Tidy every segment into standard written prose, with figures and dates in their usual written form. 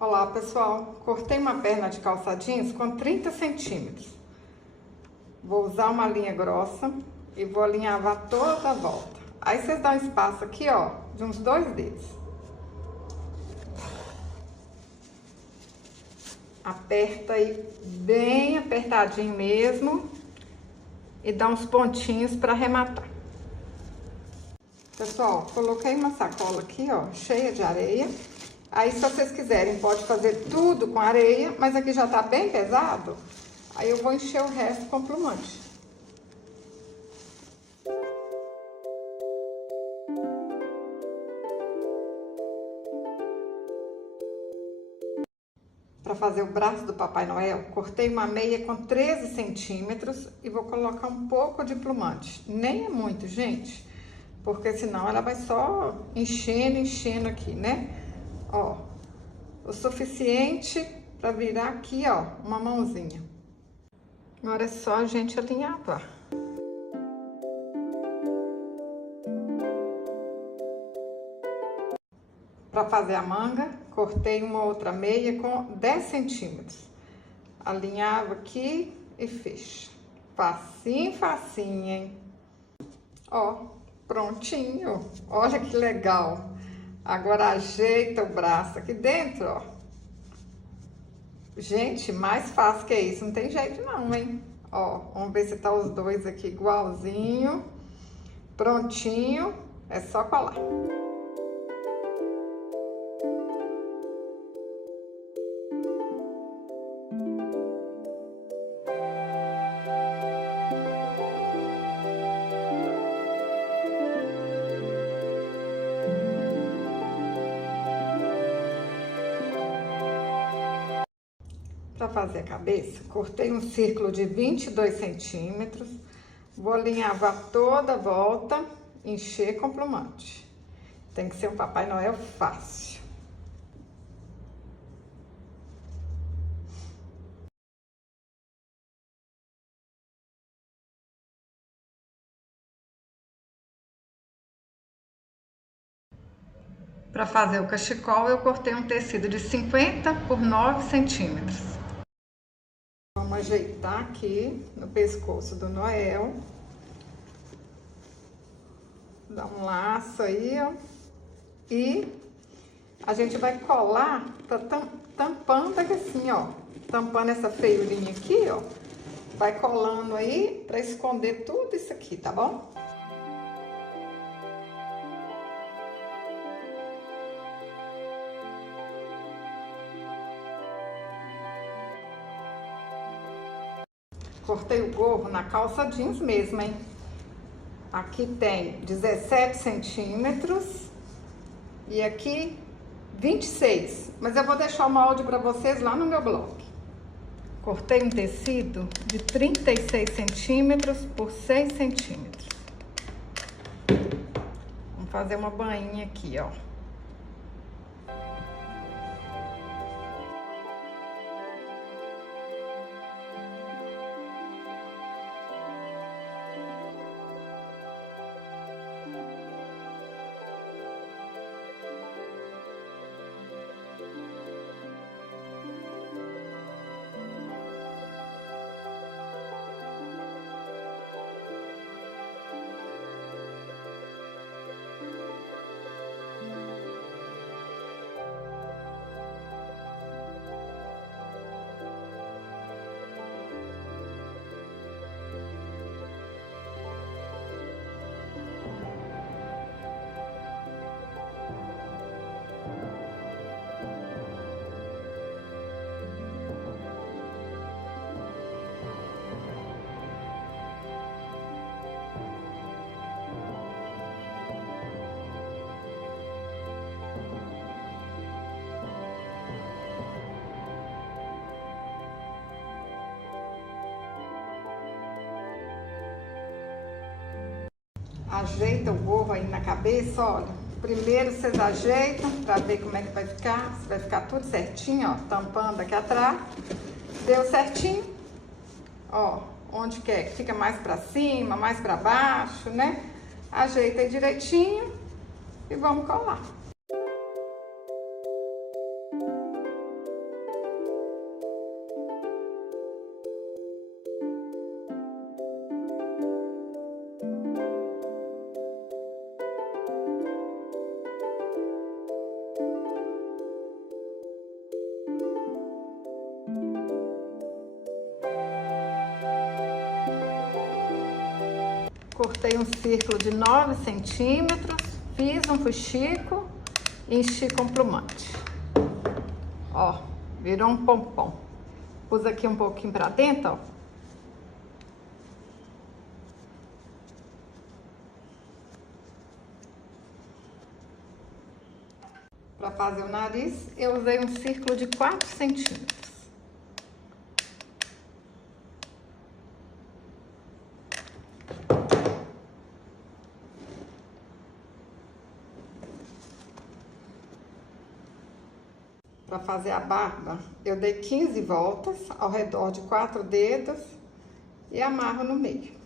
Olá pessoal, cortei uma perna de calça jeans com 30 centímetros. Vou usar uma linha grossa e vou alinhavar toda a volta. Aí vocês dão espaço aqui, ó, de uns 2 dedos. Aperta aí bem apertadinho mesmo e dá uns pontinhos para arrematar. Pessoal, coloquei uma sacola aqui, ó, cheia de areia. Aí, se vocês quiserem, pode fazer tudo com areia, mas aqui já tá bem pesado. Aí eu vou encher o resto com plumante. Para fazer o braço do Papai Noel, cortei uma meia com 13 centímetros e vou colocar um pouco de plumante. Nem é muito, gente, porque senão ela vai só enchendo aqui, né? Ó, o suficiente para virar aqui, ó, uma mãozinha. Agora é só a gente alinhavar. Para fazer a manga, cortei uma outra meia com 10 centímetros. Alinhava aqui e fecha. Facinho, facinho, hein? Ó, prontinho. Olha que legal. Agora ajeita o braço aqui dentro, ó. Gente, mais fácil que isso, não tem jeito não, hein? Ó, vamos ver se tá os dois aqui igualzinho. Prontinho, é só colar. Para fazer a cabeça, cortei um círculo de 22 centímetros, vou alinhavar toda a volta, encher com plumante. Tem que ser um Papai Noel fácil. Para fazer o cachecol, eu cortei um tecido de 50 por 9 centímetros. Vamos ajeitar aqui no pescoço do Noel. Dá um laço aí, ó. E a gente vai colar, tá tampando aqui assim, ó. Tampando essa feiurinha aqui, ó. Vai colando aí pra esconder tudo isso aqui, tá bom? Cortei o gorro na calça jeans mesmo, hein? Aqui tem 17 centímetros e aqui 26. Mas eu vou deixar o molde para vocês lá no meu blog. Cortei um tecido de 36 centímetros por 6 centímetros. Vamos fazer uma bainha aqui, ó. Ajeita o gorro aí na cabeça, olha. Primeiro vocês ajeitam pra ver como é que vai ficar. Se vai ficar tudo certinho, ó. Tampando aqui atrás. Deu certinho. Ó, onde quer que fica mais pra cima, mais pra baixo, né? Ajeita aí direitinho e vamos colar. cortei um círculo de 9 centímetros, fiz um fuxico e enchi com plumante. Ó, virou um pompom. Pus aqui um pouquinho pra dentro, ó. Para fazer o nariz, eu usei um círculo de 4 centímetros. Para fazer a barba, eu dei 15 voltas ao redor de 4 dedos e amarro no meio.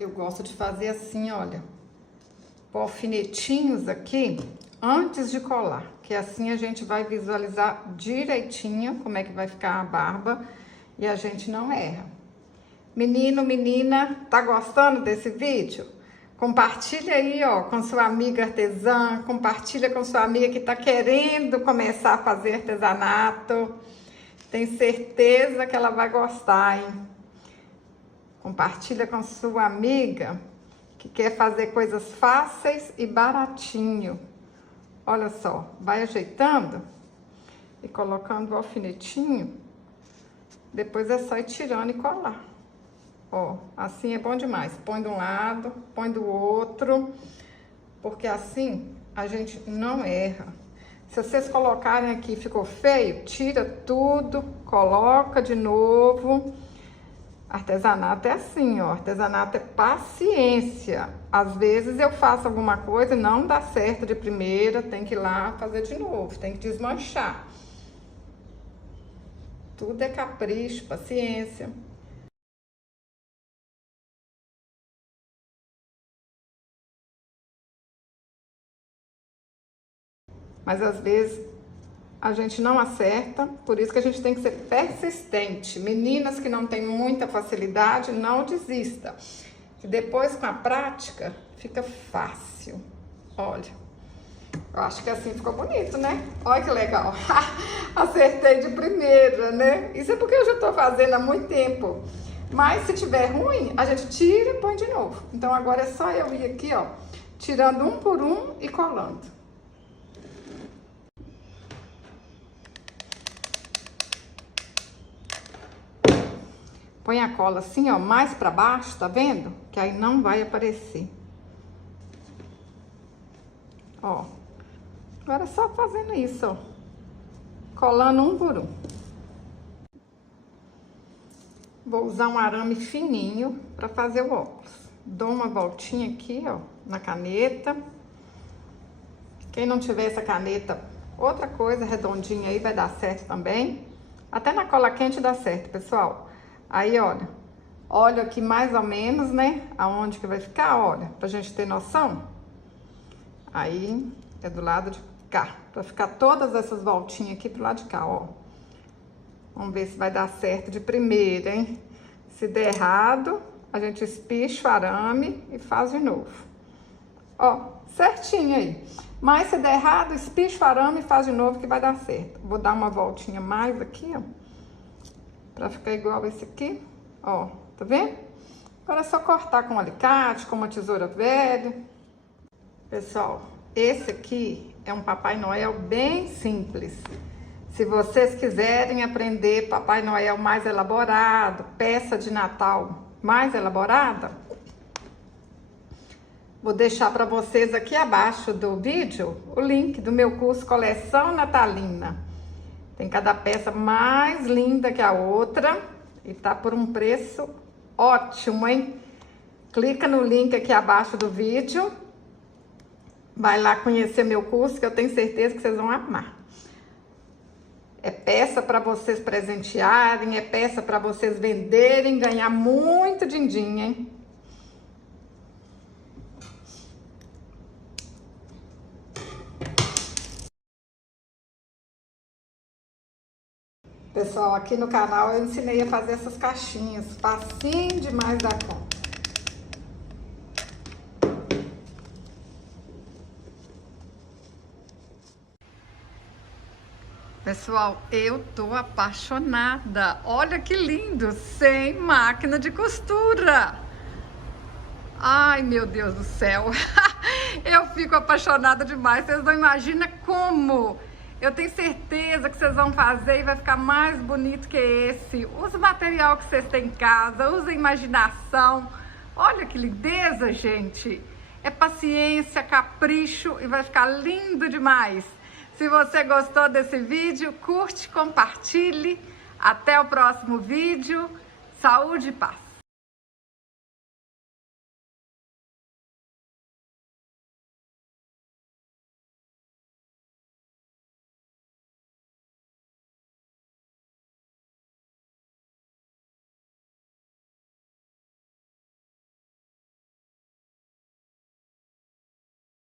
Eu gosto de fazer assim, olha, com alfinetinhos aqui antes de colar, que assim a gente vai visualizar direitinho como é que vai ficar a barba e a gente não erra. Menino, menina, tá gostando desse vídeo? Compartilha aí, ó, com sua amiga artesã, compartilha com sua amiga que tá querendo começar a fazer artesanato. Tenho certeza que ela vai gostar, hein? Compartilha com sua amiga que quer fazer coisas fáceis e baratinho. Olha só, vai ajeitando e colocando o alfinetinho. Depois é só ir tirando e colar. Ó, assim é bom demais. Põe de um lado, põe do outro, porque assim a gente não erra. Se vocês colocarem aqui e ficou feio, tira tudo, coloca de novo. Artesanato é assim, ó, artesanato é paciência. Às vezes eu faço alguma coisa e não dá certo de primeira, tem que ir lá fazer de novo, tem que desmanchar. Tudo é capricho, paciência. Mas às vezes a gente não acerta, por isso que a gente tem que ser persistente. Meninas que não têm muita facilidade, não desista. Que depois com a prática fica fácil. Olha, eu acho que assim ficou bonito, né? Olha que legal. Acertei de primeira, né? Isso é porque eu já tô fazendo há muito tempo. Mas se tiver ruim, a gente tira e põe de novo. Então agora é só eu ir aqui, ó, tirando um por um e colando. Põe a cola assim, ó, mais pra baixo, tá vendo? Que aí não vai aparecer. Ó. Agora é só fazendo isso, ó. Colando um por um. Vou usar um arame fininho pra fazer o óculos. Dou uma voltinha aqui, ó, na caneta. Quem não tiver essa caneta, outra coisa redondinha aí vai dar certo também. Até na cola quente dá certo, pessoal. Aí, olha, olha aqui mais ou menos, né, aonde que vai ficar, olha, pra gente ter noção. Aí, é do lado de cá, pra ficar todas essas voltinhas aqui pro lado de cá, ó. Vamos ver se vai dar certo de primeira, hein? Se der errado, a gente espicha o arame e faz de novo. Ó, certinho aí. Mas se der errado, espicha o arame e faz de novo que vai dar certo. Vou dar uma voltinha mais aqui, ó. Pra ficar igual esse aqui, ó, tá vendo? Agora é só cortar com um alicate, com uma tesoura velha. Pessoal, esse aqui é um Papai Noel bem simples. Se vocês quiserem aprender Papai Noel mais elaborado, peça de Natal mais elaborada, vou deixar para vocês aqui abaixo do vídeo o link do meu curso Coleção Natalina. Tem cada peça mais linda que a outra e tá por um preço ótimo, hein? Clica no link aqui abaixo do vídeo. Vai lá conhecer meu curso que eu tenho certeza que vocês vão amar. É peça para vocês presentearem, é peça para vocês venderem, ganhar muito din-din, hein? Pessoal, aqui no canal eu ensinei a fazer essas caixinhas, facinho demais da conta. Pessoal, eu tô apaixonada. Olha que lindo, sem máquina de costura. Ai, meu Deus do céu. Eu fico apaixonada demais. Vocês não imaginam como. Eu tenho certeza que vocês vão fazer e vai ficar mais bonito que esse. Use o material que vocês têm em casa, use a imaginação. Olha que lindeza, gente. É paciência, capricho e vai ficar lindo demais. Se você gostou desse vídeo, curte, compartilhe. Até o próximo vídeo. Saúde e paz.